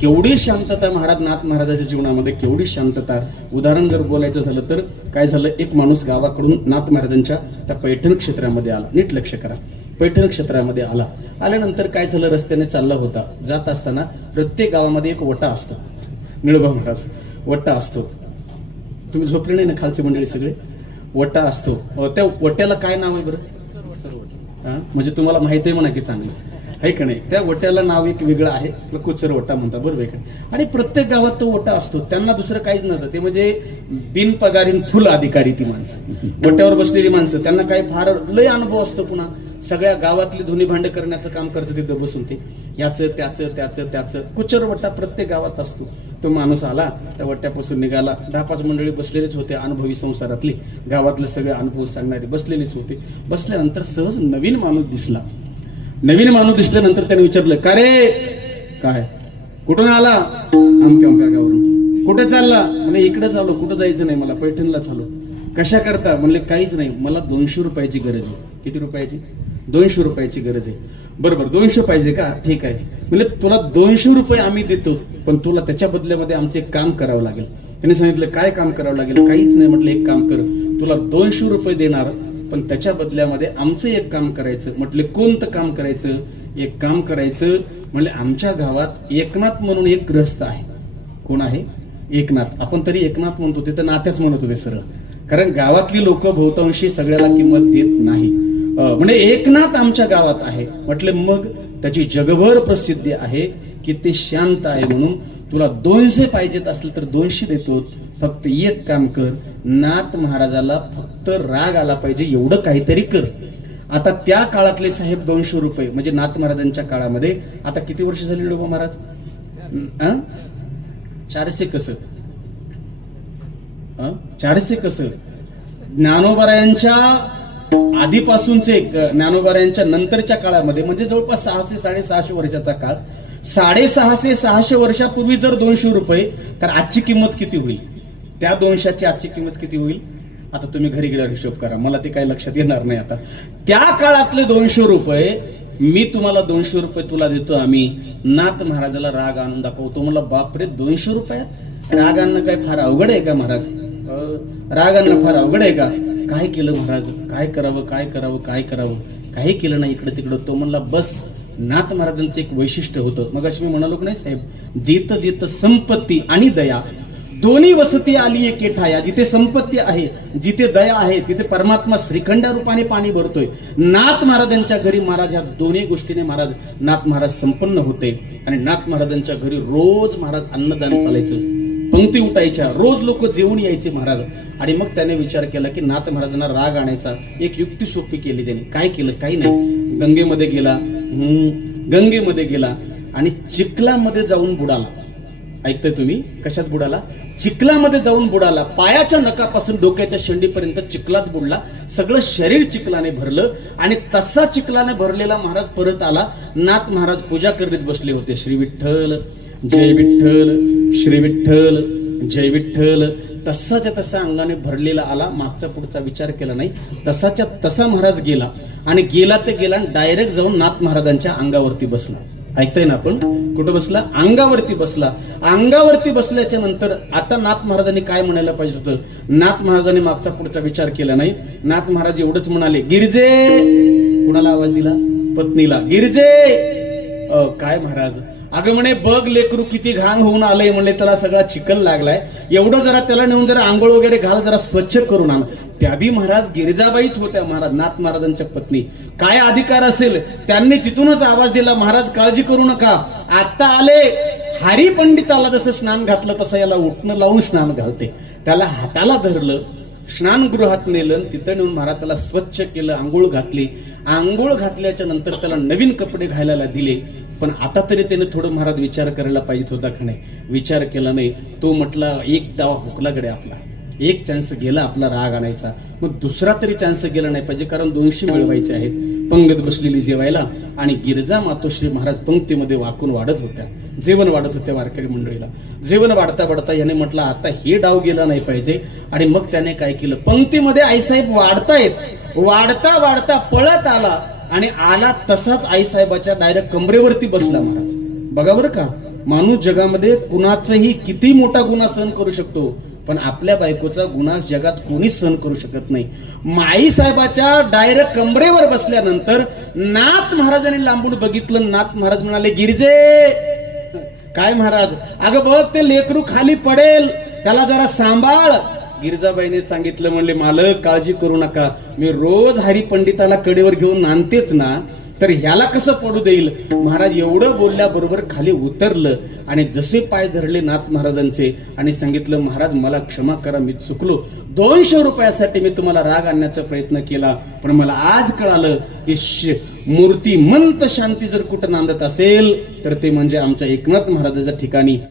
केवढी शांतता महाराज नाथ महाराजाच्या जीवनामध्ये? केवढी शांतता उदाहरण जर बोलायचं झालं तर काय झालं? एक माणूस गावाकडून नाथ महाराजांच्या त्या पैठण क्षेत्रामध्ये आला. नीट लक्ष करा. पैठण क्षेत्रामध्ये आला. आल्यानंतर काय झालं? रस्त्याने चालला होता. जात असताना प्रत्येक गावामध्ये एक वटा असतो. निळोबा महाराज वटा असतो. तुम्ही झोपले नाही ना खालची मंडळी सगळे? वटा असतो. त्या वट्याला काय नाव आहे बरं? म्हणजे तुम्हाला माहिती आहे म्हणा की चांगलं. आहे का नाही? त्या वट्याला नाव एक वेगळं आहे. कुचर वटा म्हणतात बरोबर आहे आणि प्रत्येक गावात तो वटा असतो. त्यांना दुसरं काहीच नव्हतं. ते म्हणजे बिनपगारीन फुल अधिकारी ती माणसं. वट्यावर बसलेली माणसं. त्यांना काही फार लय अनुभव असतो पुन्हा. सगळ्या गावातली धुनी भांड करण्याचं काम करतं तिथं बसून ते. याचं त्याचं त्याचं त्याचं. कुचर वटा प्रत्येक गावात असतो. तो माणूस आला त्या वट्यापासून निघाला. दहा पाच मंडळी बसलेलेच होते अनुभवी संसारातली. गावातले सगळे अनुभव सांगणारे बसलेलेच होते. बसल्यानंतर सहज नवीन माणूस दिसला. नवीन माणूस दिसल्यानंतर त्याने विचारलं का रे? काय? कुठून आला? आमक्या अमक्या गावावरून. कुठे चालला? म्हणे इकडे चाललो. कुठं जायचं नाही मला? पैठणला चालू कशा करता? म्हणले काहीच नाही. मला दोनशे रुपयाची गरज आहे. किती रुपयाची? दोनशे रुपयाची गरज आहे. बरोबर. दोनशे पाहिजे का? ठीक आहे. म्हणजे तुला दोनशे रुपये आम्ही देतो पण तुला त्याच्या बदल्यामध्ये आमचं एक काम करावं लागेल. त्याने सांगितलं काय काम करावं लागेल? काहीच नाही. म्हटलं एक काम कर. तुला दोनशे रुपये देणार पण त्याच्या बदल्यामध्ये आमचं एक काम करायचं म्हटले कोणतं काम करायचं? एक काम करायचं म्हणले आमच्या गावात एकनाथ म्हणून एक ग्रस्त आहे. कोण आहे? एकनाथ. आपण तरी एकनाथ म्हणतो ते तर नात्याच म्हणत होते सरळ. कारण गावातली लोक बहुतांशी सगळ्याला किंमत देत नाही. म्हणजे एकनाथ आमच्या गावात आहे. म्हटले मग त्याची जगभर प्रसिद्धी आहे की ते शांत आहे म्हणून तुला दोनशे पाहिजेत असले तर दोनशे देतो. फक्त एक काम कर नाथ महाराजाला फक्त राग आला पाहिजे एवढं काहीतरी कर. आता त्या काळातले साहेब दोनशे रुपये म्हणजे नाथ महाराजांच्या काळामध्ये आता किती वर्ष झाली लोक महाराज? अं? चारशे कस? अं? चारशे कसं? ज्ञानोबरायांच्या आधीपासूनचे ज्ञानोबरायांच्या नंतरच्या काळामध्ये म्हणजे जवळपास सहाशे साडेसहाशे वर्षाचा काळ साडेसहाशे सहाशे वर्षापूर्वी जर दोनशे रुपये तर आजची किंमत किती होईल? त्या दोनशेची आजची किंमत किती होईल? आता तुम्ही घरी गेल्यावर हिशोब करा. मला ते काही लक्षात येणार नाही आता. त्या काळातले दोनशे रुपये मी तुम्हाला दोनशे रुपये तुला देतो आम्ही नाथ महाराजाला राग आणून दाखवतो. मला बापरे दोनशे रुपये? राग आणणं काय फार अवघड आहे का महाराज? रागांना राग आणणं फार अवघड आहे का? काय केलं महाराज? काय करावं काय करावं काय करावं? काही केलं नाही इकडं तिकडं तो म्हणला बस नाथ महाराजांचं एक वैशिष्ट्य होतं. मग अशी मी म्हणालो की नाही साहेब जित जित संपत्ती आणि दया. दोन्ही वसती आली एक ठाया जिथे संपत्ती आहे जिथे दया आहे तिथे परमात्मा श्रीखंड रूपाने पाणी भरतोय. नाथ महाराजांच्या घरी महाराज ह्या दोन्ही गोष्टीने महाराज नाथ महाराज संपन्न होते. आणि नाथ महाराजांच्या घरी रोज महाराज अन्नदान चालायचं. पंक्ती उठायच्या. रोज लोक जेवून यायचे महाराज. आणि मग त्याने विचार केला की नाथ महाराजांना राग आणायचा. एक युक्ती सोपी केली त्याने. काय केलं? काही नाही. गंगेमध्ये गेला. गंगेमध्ये गेला आणि चिखलामध्ये जाऊन बुडाला. ऐकताय तुम्ही? कशात बुडाला? चिखलामध्ये जाऊन बुडाला. पायाच्या नकापासून डोक्याच्या शेंडीपर्यंत चिखलात बुडला. सगळं शरीर चिखलाने भरलं आणि तसा चिखलाने भरलेला महाराज परत आला. नाथ महाराज पूजा करीत बसले होते. श्री विठ्ठल जय विठ्ठल श्री विठ्ठल जय विठ्ठल तसाच्या तसा अंगाने भरलेला आला मागचा पुढचा विचार केला नाही. तसाच्या तसा महाराज गेला आणि गेला ते गेला डायरेक्ट जाऊन नाथ महाराजांच्या अंगावरती बसला. ऐकताय ना आपण? कुठं बसला? अंगावरती बसला. अंगावरती बसल्याच्या नंतर आता नाथ महाराजांनी काय म्हणायला पाहिजे होतं? नाथ महाराजांनी मागचा पुढचा विचार केला नाही. नाथ महाराज एवढंच म्हणाले गिरजे! कुणाला आवाज दिला? पत्नीला. गिरजे! काय महाराज? अगं म्हणे बघ लेकरू किती घाण होऊन आलंय म्हणले त्याला सगळा चिकल लागलाय. एवढं जरा त्याला नेऊन जरा आंघोळ वगैरे घाल जरा स्वच्छ करून आण. त्या बी महाराज गिरिजाबाईच होत्या महाराज नाथ महाराजांच्या पत्नी. काय अधिकार असेल? त्यांनी तिथूनच आवाज दिला महाराज काळजी करू नका. आता आले. हरी पंडिताला जसं स्नान घातलं तसं याला उठणं लावून स्नान घालते. त्याला हाताला धरलं स्नानगृहात नेलं आणि तिथं नेऊन महाराज त्याला स्वच्छ केलं आंघोळ घातली. आंघोळ घातल्याच्या नंतर त्याला नवीन कपडे घालायला दिले. पण आता तरी त्याने थोडं महाराज विचार करायला पाहिजे होता का नाही? विचार केला नाही. तो म्हटला एक दावा हुकला गडे आपला. एक चान्स गेला आपला राग आणायचा. मग दुसरा तरी चान्स गेला नाही पाहिजे कारण दोनशे मिळवायचे आहेत. पंगत बसलेली जेवायला आणि गिरजा मातोश्री महाराज पंक्तीमध्ये वाकून वाढत होत्या. जेवण वाढत होत्या वारकरी मंडळीला. जेवण वाढता वाढता याने म्हटलं आता हे डाव गेला नाही पाहिजे. आणि मग त्याने काय केलं? पंक्तीमध्ये आईसाहेब वाढतायत. वाढता वाढता पळत आला. आणि आला तसाच आईसाहेबाच्या डायरेक्ट कमरेवरती बसला महाराज. बघा बरं का माणूस जगामध्ये कुणाचाही किती मोठा गुन्हा सहन करू शकतो पण आपल्या बायकोचा गुन्हा जगात कोणीच सहन करू शकत नाही. माई साहेबाच्या डायरेक्ट कमरेवर बसल्यानंतर नाथ महाराजांनी लांबून बघितलं नाथ महाराज म्हणाले गिरजे! काय महाराज अगं बघ ते लेकरू खाली पडेल त्याला जरा सांभाळ गिरजाबाईने सांगितलं म्हणले मालक काळजी करू नका. मी रोज हरी पंडिताला कडेवर घेऊन आणतेच ना तर ह्याला कसं पडू देईल? महाराज एवढं बोलल्याबरोबर खाली उतरलं आणि जसे पाय धरले नाथ महाराजांचे आणि सांगितलं महाराज मला क्षमा करा मी चुकलो. दोनशे रुपयासाठी मी तुम्हाला राग आणण्याचा प्रयत्न केला. पण मला आज कळालं की श- मूर्ती मंत शांती जर कुठं नांदत असेल तर ते म्हणजे आमच्या एकनाथ महाराजाच्या ठिकाणी.